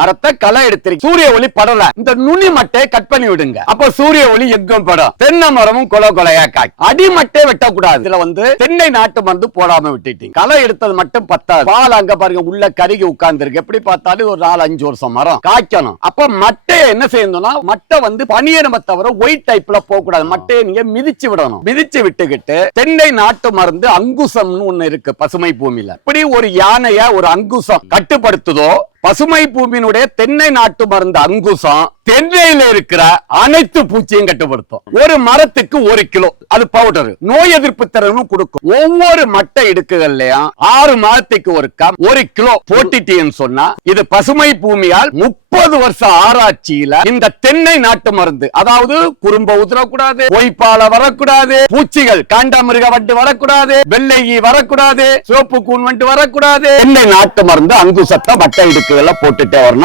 மரத்தை களை எடுத்துருக்கு சூரிய ஒளி படல. இந்த நுனி மட்டையை கட் பண்ணி விடுங்க. அப்ப சூரிய ஒளி எங்கும் படம். தென்னை மரமும் கொலை கொலையா காய். அடிமட்டே வெட்டக்கூடாது. இதுல வந்து தென்னை நாட்டு மருந்து போடாம விட்டுட்டீங்க. களை எடுத்தது மட்டும் பத்தாது. பால் அங்க பாருங்க உள்ள கருகி உட்கார்ந்து இருக்கு எப்படி பார்த்தாலும் ஒரு நாலு அஞ்சு வருஷம் மரம். காய்க்கணும். அப்ப மட்டையை என்ன செய்யணும்னா மட்டை வந்து பனியனம தவிர ஒயிட் டைப்ல போக கூடாது மட்டையை நீங்க மிதிச்சு விடணும். மிதிச்சு விட்டுக்கிட்டு தென்னை நாட்டு மருந்து அங்குசம்னு ஒண்ணு இருக்கு பசுமை பூமியில. இப்படி ஒரு யானைய ஒரு அங்குசம் கட்டுப்படுத்துதோ பசுமை பூமியினுடைய தென்னை நாட்டு மருந்து அங்குசம். தென்னையில இருக்கிற அனைத்து பூச்சியும் கட்டுப்படுத்தும். ஒரு மரத்துக்கு ஒரு கிலோ அது பவுடர் நோய் எதிர்ப்பு திறனும் கொடுக்கும். ஒவ்வொரு மட்டை இடுக்குகள்லயும் ஆறு மாதத்துக்கு ஒரு கம் ஒரு கிலோ போட்டுட்டீங்கன்னு சொன்னா இது பசுமை பூமியால் முப்பது வருஷ ஆராய்ச்சியில இந்த தென்னை நாட்டு மருந்து அதாவது குறும்ப உதிரக்கூடாது பொய்ப்பால வரக்கூடாது பூச்சிகள் காண்டாமிருக வண்டு வரக்கூடாது வெள்ளை வரக்கூடாது சிவப்பு கூன் வண்டு வரக்கூடாது. தென்னை நாட்டு மருந்து அங்கு சத்தம் மட்டை இடுக்குகள்ல போட்டுட்டே வரணும்.